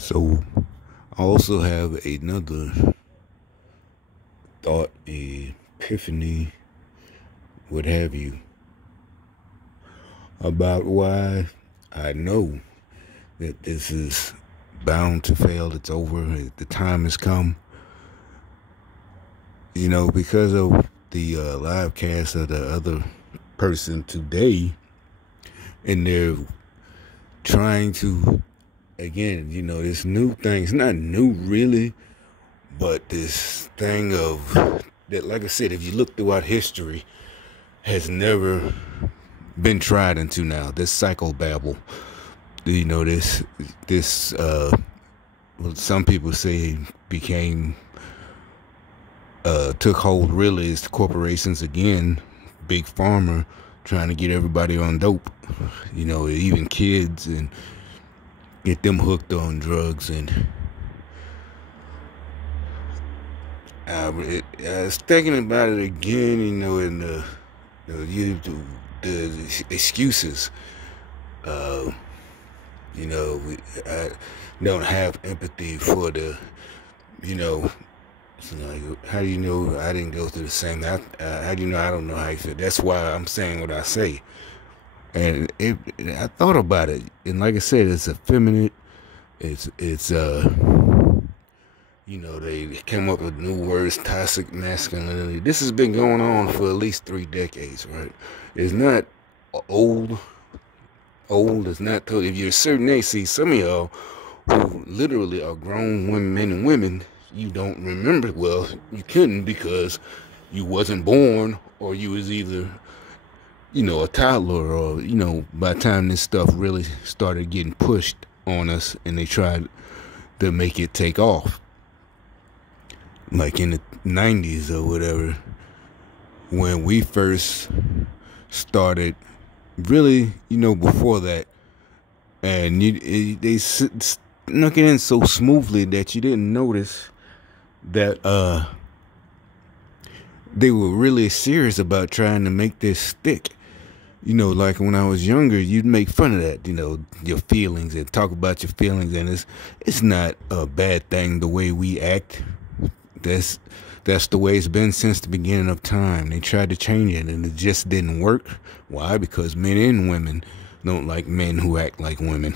So I also have another thought, epiphany, what have you, about why I know that this is bound to fail. It's over. The time has come. Because of the live cast of the other person today, and they're trying to, again, this new thing. It's not new really, but this thing of that, like I said, if you look throughout history, has never been tried until now. This psychobabble, this well, some people say became took hold really is corporations again, big pharma trying to get everybody on dope, even kids, and get them hooked on drugs. And I was thinking about it again, and the excuses. I don't have empathy for the, it's like, how do you know I didn't go through the same? How do you know I don't know how you feel? That's why I'm saying what I say. And I thought about it, and like I said, it's effeminate. They came up with new words, toxic masculinity. This has been going on for at least 3 decades, right? It's not old. It's not told. If you're a certain age, see, some of y'all who literally are grown women, men and women, you don't remember. Well, you couldn't because you wasn't born, or you was either, a toddler, or, by the time this stuff really started getting pushed on us and they tried to make it take off. Like in the 90s or whatever, when we first started, really, before that, and they snuck it in so smoothly that you didn't notice that they were really serious about trying to make this stick. Like when I was younger, you'd make fun of that, your feelings, and talk about your feelings, and it's not a bad thing the way we act. That's the way it's been since the beginning of time. They tried to change it, and it just didn't work. Why? Because men and women don't like men who act like women.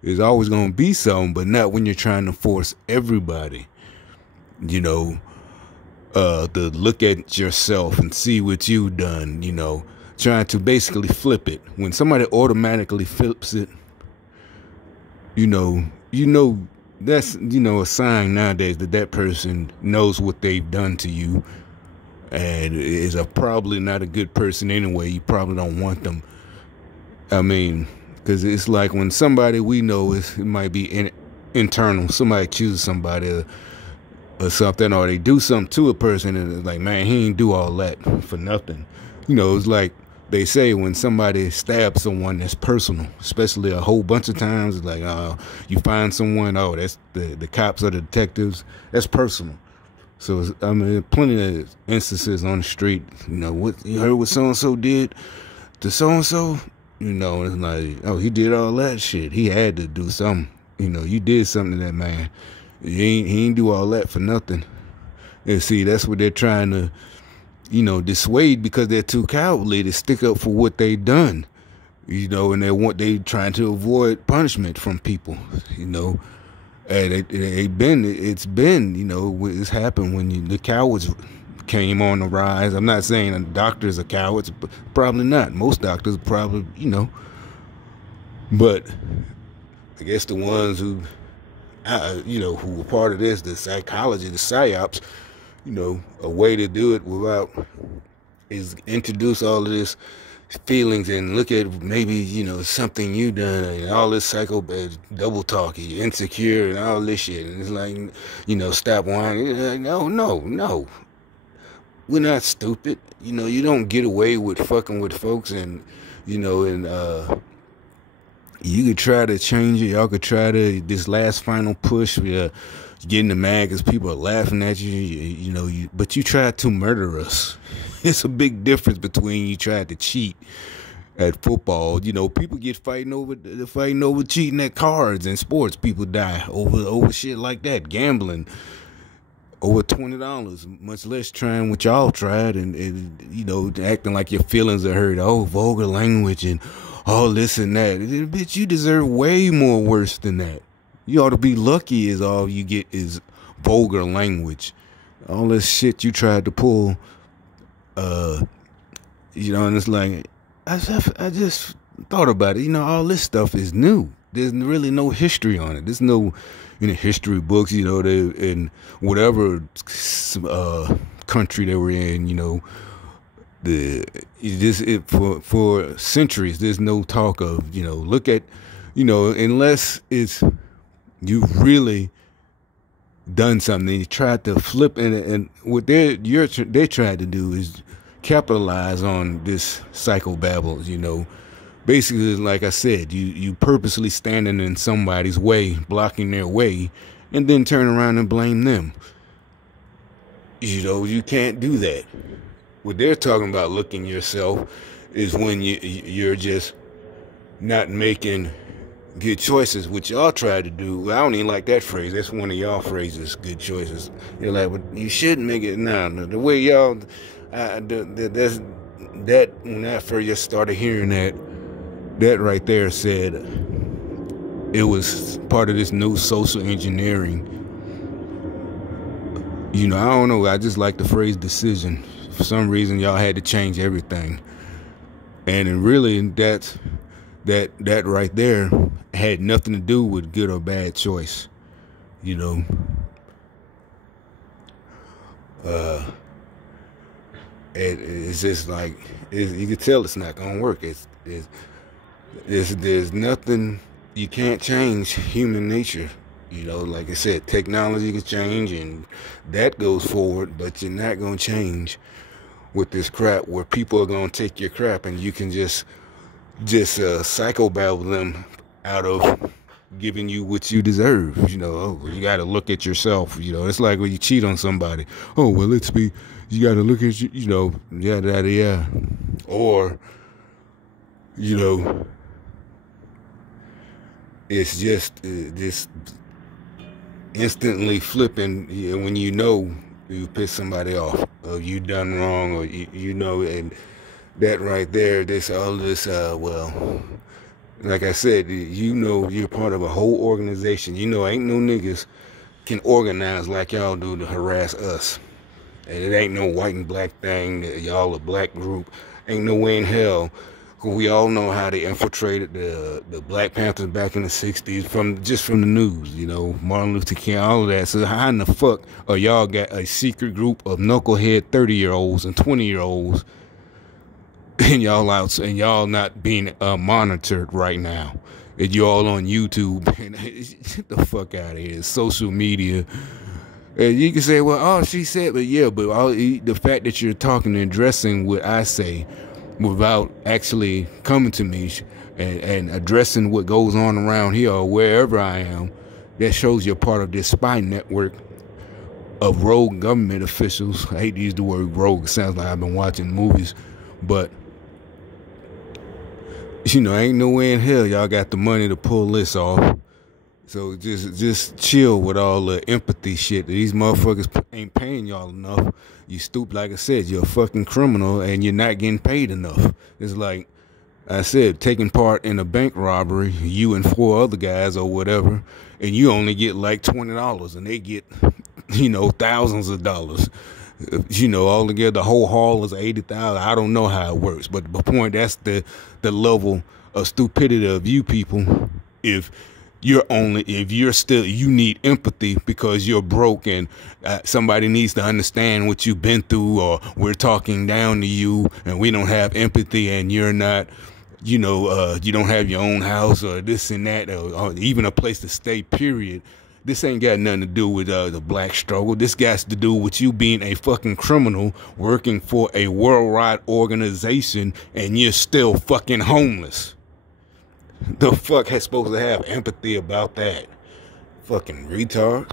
There's always going to be some, but not when you're trying to force everybody, to look at yourself and see what you've done, trying to basically flip it. When somebody automatically flips it, that's, a sign nowadays that person knows what they've done to you and is probably not a good person anyway. You probably don't want them. I mean, because it's like when somebody we know, it might be internal. Somebody chooses somebody or something, or they do something to a person, and it's like, man, he ain't do all that for nothing. It's like they say when somebody stabs someone, that's personal, especially a whole bunch of times. It's like, you find someone, that's the cops or the detectives, that's personal. So, plenty of instances on the street, what you heard what so-and-so did to so-and-so, it's like, oh, he did all that shit. He had to do something. You did something to that man. He ain't do all that for nothing. And see, that's what they're trying to, dissuade, because they're too cowardly to stick up for what they done, and they trying to avoid punishment from people, and it's happened when the cowards came on the rise. I'm not saying doctors are cowards, but probably not. Most doctors probably, but I guess the ones who who were part of this, the psychology, the psyops, a way to do it without is introduce all of this feelings and look at maybe, something you done, and all this double talk, you're insecure and all this shit. And it's like, stop whining. Like, no. We're not stupid. You don't get away with fucking with folks, and, you could try to change it. Y'all could try to, this last final push, getting the mad because people are laughing at you, but you tried to murder us. It's a big difference between you tried to cheat at football. You know, people get fighting over cheating at cards and sports. People die over shit like that. Gambling over $20, much less trying what y'all tried, and you know, acting like your feelings are hurt. Oh, vulgar language and all this and that. Bitch, you deserve way more worse than that. You ought to be lucky is all you get is vulgar language. All this shit you tried to pull, you know, and it's like, I just thought about it. You know, all this stuff is new. There's really no history on it. There's no, in the history books, you know, they in whatever country they were in, you know, for centuries. There's no talk of, you know, look at, you know, unless it's you've really done something. You tried to flip, and what they tried to do is capitalize on this psychobabble, you know. Basically, like I said, you purposely standing in somebody's way, blocking their way, and then turn around and blame them. You know, you can't do that. What they're talking about, looking yourself, is when you're just not making good choices, which y'all try to do. I don't even like that phrase. That's one of y'all phrases, good choices. You're like, but you shouldn't make it. No, the way y'all, that's that. When I first started hearing that right there said it was part of this new social engineering. You know, I don't know. I just like the phrase decision. For some reason, y'all had to change everything, and really, that right there had nothing to do with good or bad choice. You know, it's just like you can tell it's not gonna work. There's nothing, you can't change human nature. You know, like I said, technology can change and that goes forward, but you're not going to change with this crap where people are going to take your crap and you can just psychobabble them out of giving you what you deserve. You know, oh, you got to look at yourself. You know, it's like when you cheat on somebody. Oh, well, you got to look at you, you know, yeah. Or, you know, it's just this instantly flipping when you know you piss somebody off, or you done wrong, or you know, and that right there, this all this. Well, like I said, you know, you're part of a whole organization. You know, ain't no niggas can organize like y'all do to harass us, and it ain't no white and black thing. Y'all a black group. Ain't no way in hell. We all know how they infiltrated the Black Panthers back in the 60s from the news, you know, Martin Luther King, all of that. So how in the fuck are y'all got a secret group of knucklehead 30-year-olds and 20-year-olds and y'all out and y'all not being monitored right now? And you all on YouTube and get the fuck out of here. Social media. And you can say, well, oh, she said, but yeah, but the fact that you're talking and addressing what I say without actually coming to me and addressing what goes on around here or wherever I am, that shows you're part of this spy network of rogue government officials. I hate to use the word rogue. It sounds like I've been watching movies. But, you know, ain't no way in hell y'all got the money to pull this off. So just chill with all the empathy shit. These motherfuckers ain't paying y'all enough. You stupid, like I said, you're a fucking criminal and you're not getting paid enough. It's like I said, taking part in a bank robbery, you and 4 other guys or whatever, and you only get like $20 and they get, you know, thousands of dollars. You know, altogether the whole haul is $80,000. I don't know how it works, but the point, that's the level of stupidity of you people. If you need empathy because you're broke and somebody needs to understand what you've been through, or we're talking down to you and we don't have empathy and you're not, you know, you don't have your own house or this and that, or even a place to stay, period. This ain't got nothing to do with the black struggle. This got to do with you being a fucking criminal working for a worldwide organization and you're still fucking homeless. The fuck has supposed to have empathy about that? Fucking retard.